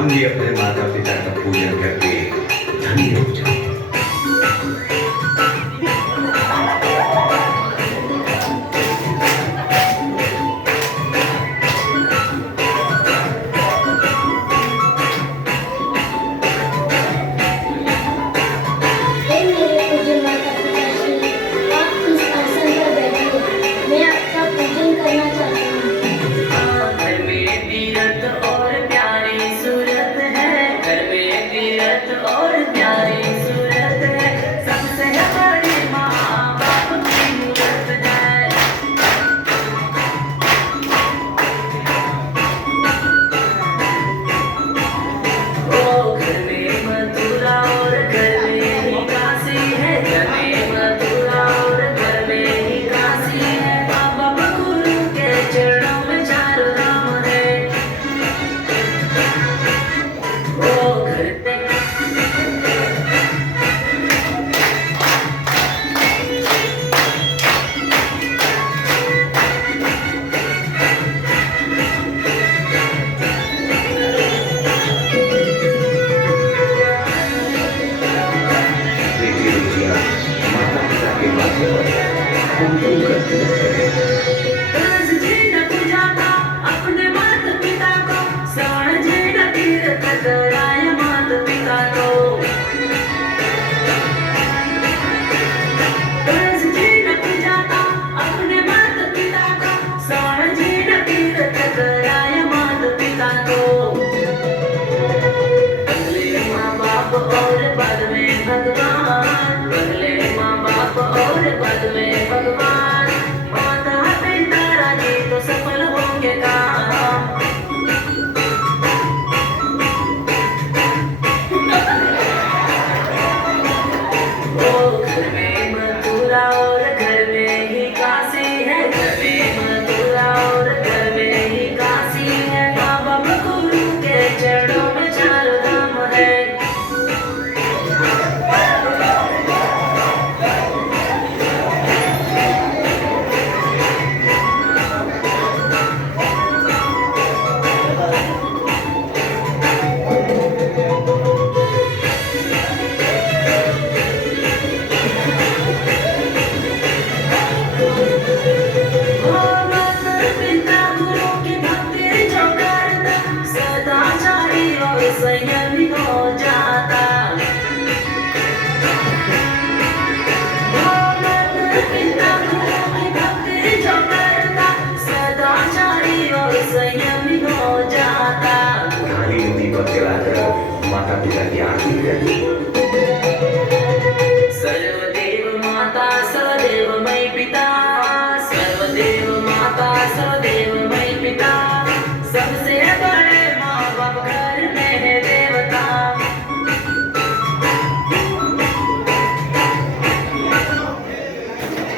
हम भी अपने माता पिता का पूजन करके धन्य हो जाए। हे मेरे पूज्य माता पिताश्री, आप इस आसन पर बैठिए। मैं आपका पूजन करना चाहता हूँ। घर में तीरथ और प्यारी सूरत है, घर में तीरथ और प्यारी सूरत है, सबसे बड़ी माँ बाप की मूरत है। ओ घर में मथुरा और घर में ही काशी है, घर में मथुरा और घर में ही काशी है, बाबा गुरु के चरणों में चारों धाम है। ओ घर पे देखिए रुचिया, माता पिता के माथे पर कुमकुम करके रखें। तुलसी जी ने पूजा का अपने माता पिता को, श्रवण जी ने तीर्थ कराया माता पिता को। तुलसी जी ने पूजा का अपने माता पिता को, श्रवण जी ने तीर्थ कराया माता पिता को। पहले माँ बाप और बाद में भगवान, पहले माँ बाप और बाद में भगवान, माता पिता राजी तो सफल होंगे काम। ओ घर में मथुरा और घर में ही काशी है, घर में मथुरा और घर में ही काशी है, बाबा गुरु के चरणों में चारों धाम है। पिता गुरु की भक्ति जो करता, सदाचारी और संयमी हो जाता। पिता गुरु की भक्ति जो करता, सदाचारी और संयमी हो जाता। थाली में दीपक जलाकर माता पिता की आरती करनी।